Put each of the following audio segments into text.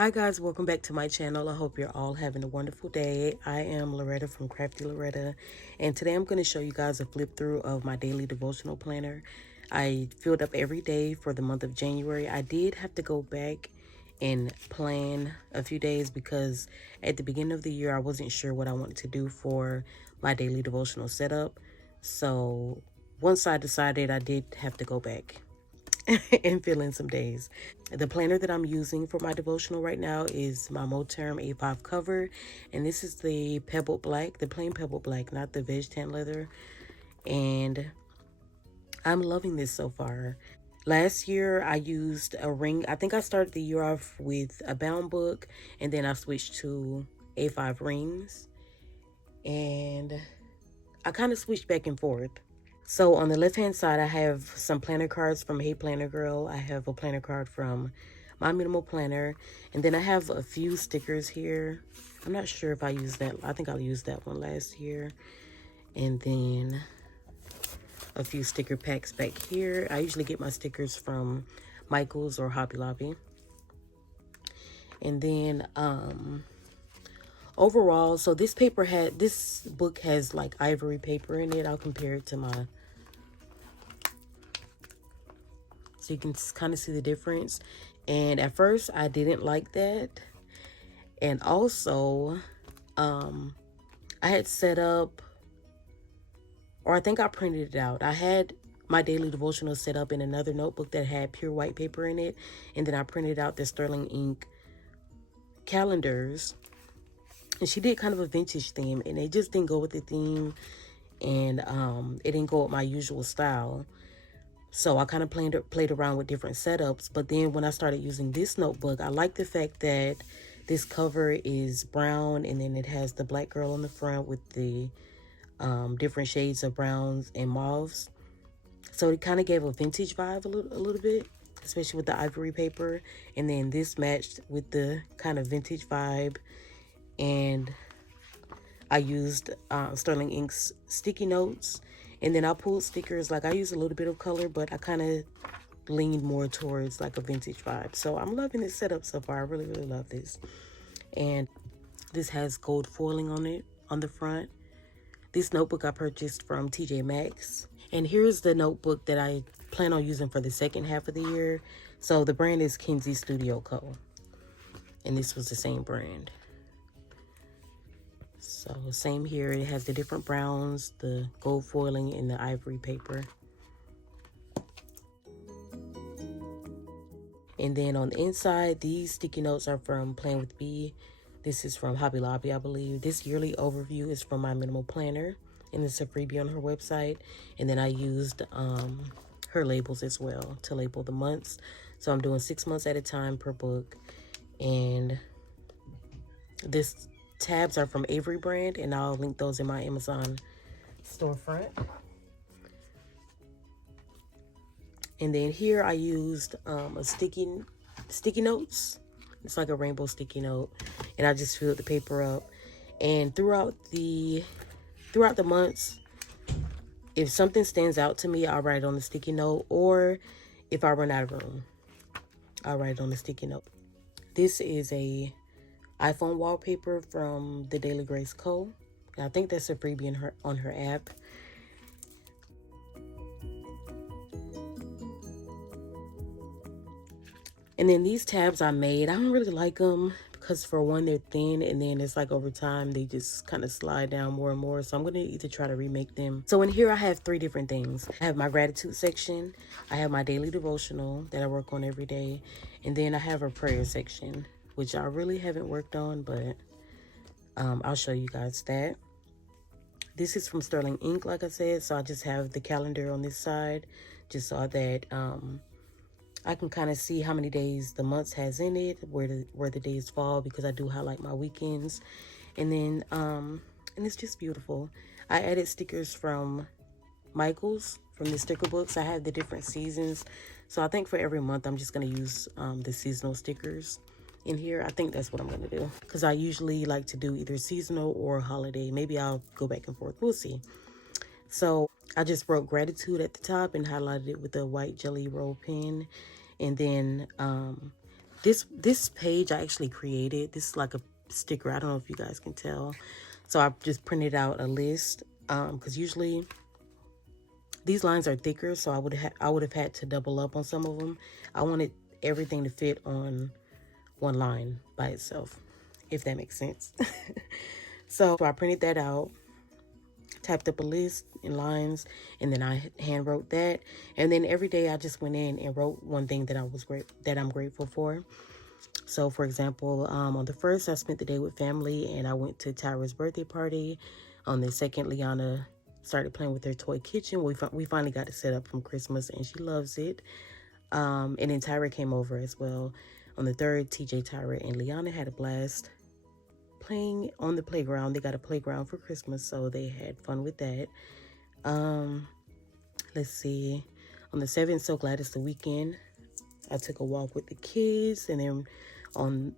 Hi guys, welcome back to my channel. I hope you're all having a wonderful day. I am Loretta from Crafty Loretta, and today I'm going to show you guys a flip through of my daily devotional planner. I filled up every day for the month of January. I did have to go back and plan a few days because at the beginning of the year I wasn't sure what I wanted to do for my daily devotional setup. So once I decided, I did have to go back and fill in some days. The planner that I'm using for my devotional right now is my Moterm A5 cover, and this is the Pebbled Black, the plain Pebbled Black, not the veg tan leather, and I'm loving this so far. Last year I used a ring. I think I started the year off with a bound book, and then I switched to A5 rings, and I kind of switched back and forth. So on the left hand side, I have some planner cards from Hey Planner Girl. I have a planner card from My Minimal Planner. And then I have a few stickers here. I'm not sure if I used that. I think I used that one last year. And then a few sticker packs back here. I usually get my stickers from Michael's or Hobby Lobby. And then overall, so this book has like ivory paper in it. I'll compare it to my, so you can kind of see the difference. And at first I didn't like that. And also I had set up, or I think I printed it out. I had my daily devotional set up in another notebook that had pure white paper in it, and then I printed out the sterling ink calendars. And she did kind of a vintage theme, and it just didn't go with the theme, and it didn't go with my usual style. So I kind of played around with different setups. But then when I started using this notebook, I like the fact that this cover is brown, and then it has the black girl on the front with the different shades of browns and mauves. So it kind of gave a vintage vibe a little bit, especially with the ivory paper. And then this matched with the kind of vintage vibe. And I used Sterling Ink's sticky notes. And then I pulled stickers. Like, I use a little bit of color, but I kind of leaned more towards like a vintage vibe. So I'm loving this setup so far. I really, really love this. And this has gold foiling on it on the front. This notebook I purchased from TJ Maxx. And here's the notebook that I plan on using for the second half of the year. So the brand is Kinsey Studio Co. And this was the same brand. So same here, it has the different browns, the gold foiling, and the ivory paper. And then on the inside, these sticky notes are from Plan with B. This is from Hobby Lobby, I believe. This yearly overview is from My Minimal Planner, and it's a freebie on her website. And then I used her labels as well to label the months. So I'm doing 6 months at a time per book. And this tabs are from Avery brand, and I'll link those in my Amazon storefront. And then here I used a sticky notes. It's like a rainbow sticky note, and I just filled the paper up. And throughout the months, if something stands out to me, I'll write it on the sticky note, or if I run out of room, I'll write it on the sticky note. This is a iPhone wallpaper from the Daily Grace Co. And I think that's a freebie on her app. And then these tabs I made, I don't really like them because, for one, they're thin, and then it's like over time they just kind of slide down more and more. So I'm going to either try to remake them. So in here I have 3 different things. I have my gratitude section, I have my daily devotional that I work on every day, and then I have a prayer section, which I really haven't worked on, but I'll show you guys that. This is from Sterling Ink, like I said, so I just have the calendar on this side, just so that I can kind of see how many days the month has in it, where the days fall, because I do highlight my weekends. And then and it's just beautiful. I added stickers from Michael's, from the sticker books. I have the different seasons, so I think for every month I'm just going to use the seasonal stickers in here. I think that's what I'm going to do, because I usually like to do either seasonal or holiday. Maybe I'll go back and forth, we'll see. So I just wrote gratitude at the top and highlighted it with a white jelly roll pen. And then This page I actually created. This is like a sticker. I don't know if you guys can tell. So I just printed out a list, because usually these lines are thicker, so I would have had to double up on some of them. I wanted everything to fit on one line by itself, if that makes sense. So I printed that out, typed up a list in lines, and then I hand wrote that. And then every day I just went in and wrote one thing that I'm grateful for. So for example, on the first, I spent the day with family and I went to Tyra's birthday party. On the second, Liana started playing with her toy kitchen. We finally got it set up from Christmas and she loves it. And then Tyra came over as well. On the third, TJ, Tyra, and Liana had a blast playing on the playground. They got a playground for Christmas, so they had fun with that. Let's see. On the 7th, so glad it's the weekend. I took a walk with the kids, and then on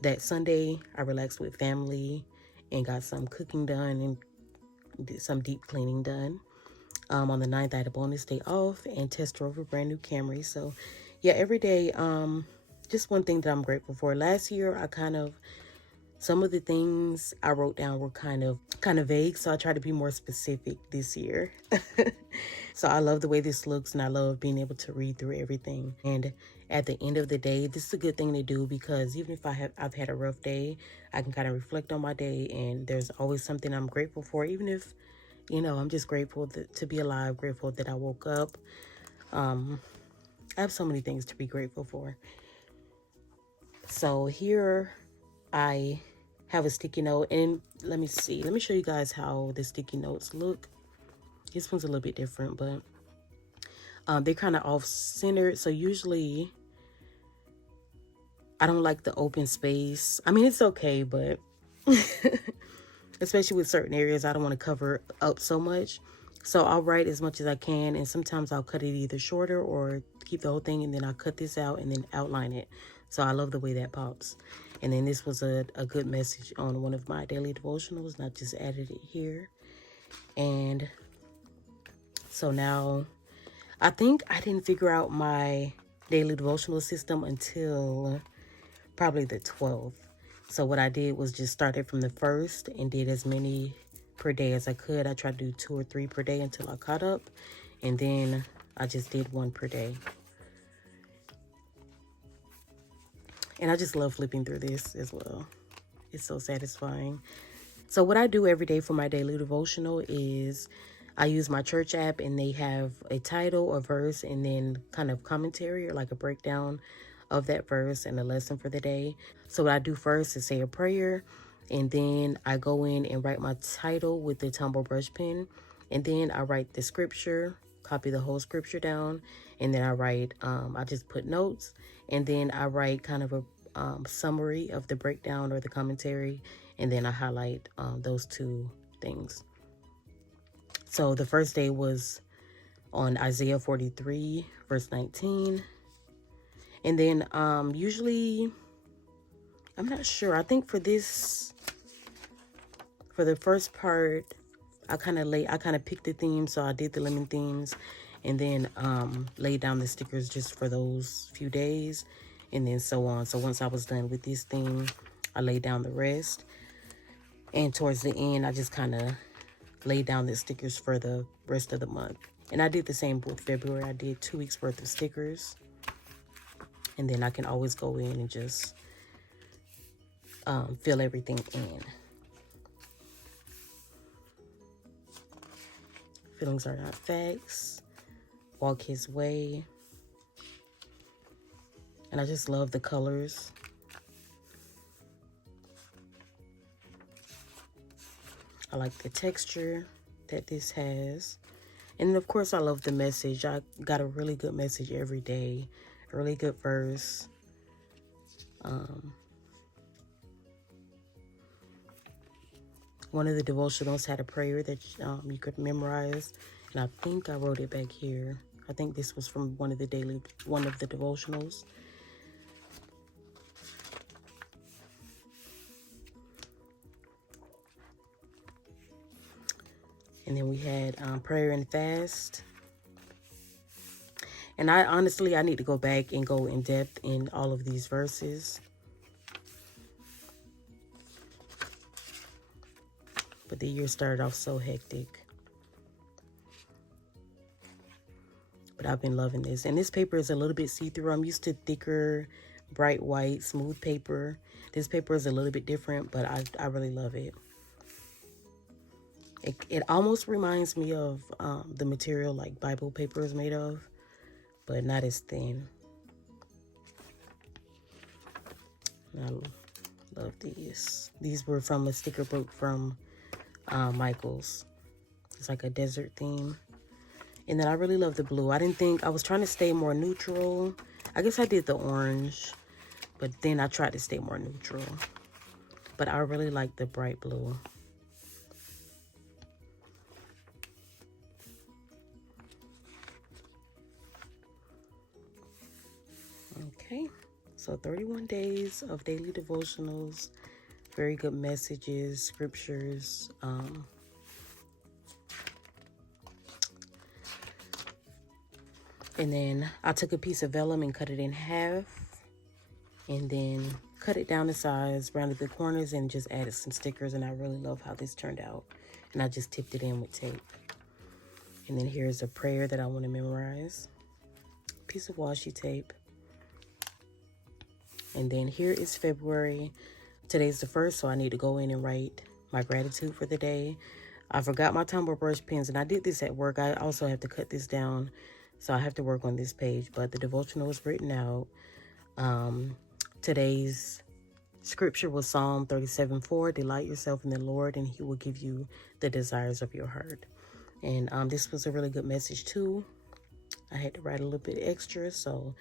that Sunday, I relaxed with family and got some cooking done and did some deep cleaning done. On the 9th, I had a bonus day off and test drove a brand new Camry. So yeah, every day, just one thing that I'm grateful for. Last year, some of the things I wrote down were kind of vague, so I try to be more specific this year. So I love the way this looks, and I love being able to read through everything. And at the end of the day, this is a good thing to do, because even if I've had a rough day, I can kind of reflect on my day, and there's always something I'm grateful for. Even if, I'm just grateful to be alive, grateful that I woke up. I have so many things to be grateful for. So here I have a sticky note, and let me show you guys how the sticky notes look. This one's a little bit different, but they're kind of off-centered. So usually I don't like the open space. I mean, it's okay, but especially with certain areas, I don't want to cover up so much. So I'll write as much as I can, and sometimes I'll cut it either shorter or keep the whole thing, and then I'll cut this out and then outline it. So I love the way that pops. And then this was a good message on one of my daily devotionals, and I just added it here. And so now, I think I didn't figure out my daily devotional system until probably the 12th. So what I did was just started from the 1st and did as many per day as I could. I tried to do 2 or 3 per day until I caught up. And then I just did 1 per day. And I just love flipping through this as well. It's so satisfying. So what I do every day for my daily devotional is I use my church app, and they have a title, a verse, and then kind of commentary or like a breakdown of that verse and a lesson for the day. So what I do first is say a prayer, and then I go in and write my title with the tumble brush pen, and then I write the scripture, copy the whole scripture down, and then I write, I just put notes, and then I write kind of a summary of the breakdown or the commentary, and then I highlight those 2 things. So the first day was on Isaiah 43, verse 19. And then usually, I'm not sure. I think for the first part, I kind of picked the theme. So I did the lemon themes, and then laid down the stickers just for those few days, and then so on. So once I was done with this theme, I laid down the rest. And towards the end, I just kind of laid down the stickers for the rest of the month. And I did the same with February. I did 2 weeks worth of stickers. And then I can always go in and just fill everything in. Feelings are not facts. Walk his way. And I just love the colors. I like the texture that this has. And of course, I love the message. I got a really good message every day. A really good verse. One of the devotionals had a prayer that you could memorize. And I think I wrote it back here. I think this was from one of the devotionals. And then we had prayer and fast. And I need to go back and go in depth in all of these verses. But the year started off so hectic. But I've been loving this. And this paper is a little bit see-through. I'm used to thicker, bright white, smooth paper. This paper is a little bit different, but I really love it. It almost reminds me of the material like Bible paper is made of, but not as thin. I love these. These were from a sticker book from Michael's. It's like a desert theme. And then I really love the blue. I was trying to stay more neutral. I guess I did the orange, but then I tried to stay more neutral. But I really like the bright blue. Okay, so 31 days of daily devotionals, very good messages, scriptures. And then I took a piece of vellum and cut it in half, and then cut it down to size, rounded the corners, and just added some stickers. And I really love how this turned out. And I just tipped it in with tape. And then here's a prayer that I want to memorize. Piece of washi tape. And then here is February. Today's the 1st, so I need to go in and write my gratitude for the day. I forgot my tumble brush pens, and I did this at work. I also have to cut this down, so I have to work on this page. But the devotional is written out. Today's scripture was Psalm 37:4. Delight yourself in the Lord, and he will give you the desires of your heart. And this was a really good message too. I had to write a little bit extra, so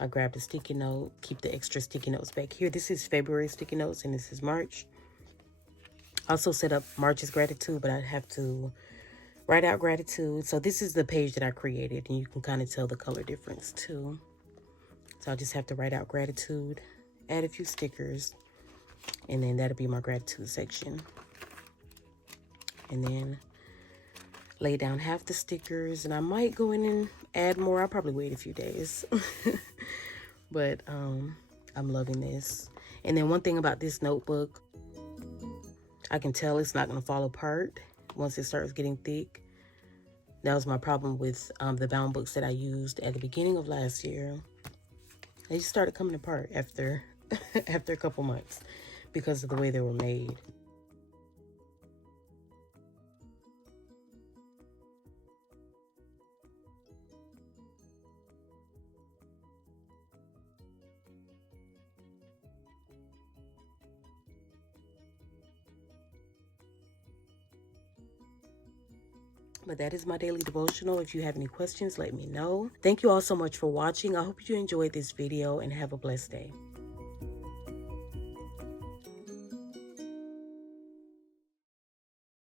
I grabbed a sticky note, keep the extra sticky notes back here. This is February sticky notes, and this is March. I also set up March's gratitude, but I have to write out gratitude. So this is the page that I created, and you can kind of tell the color difference too. So I just have to write out gratitude, add a few stickers, and then that'll be my gratitude section. And then lay down half the stickers, and I might go in and add more. I'll probably wait a few days. But I'm loving this. And then one thing about this notebook, I can tell it's not going to fall apart once it starts getting thick. That was my problem with the bound books that I used at the beginning of last year. They just started coming apart after after a couple months because of the way they were made. But that is my daily devotional. If you have any questions, let me know. Thank you all so much for watching. I hope you enjoyed this video and have a blessed day.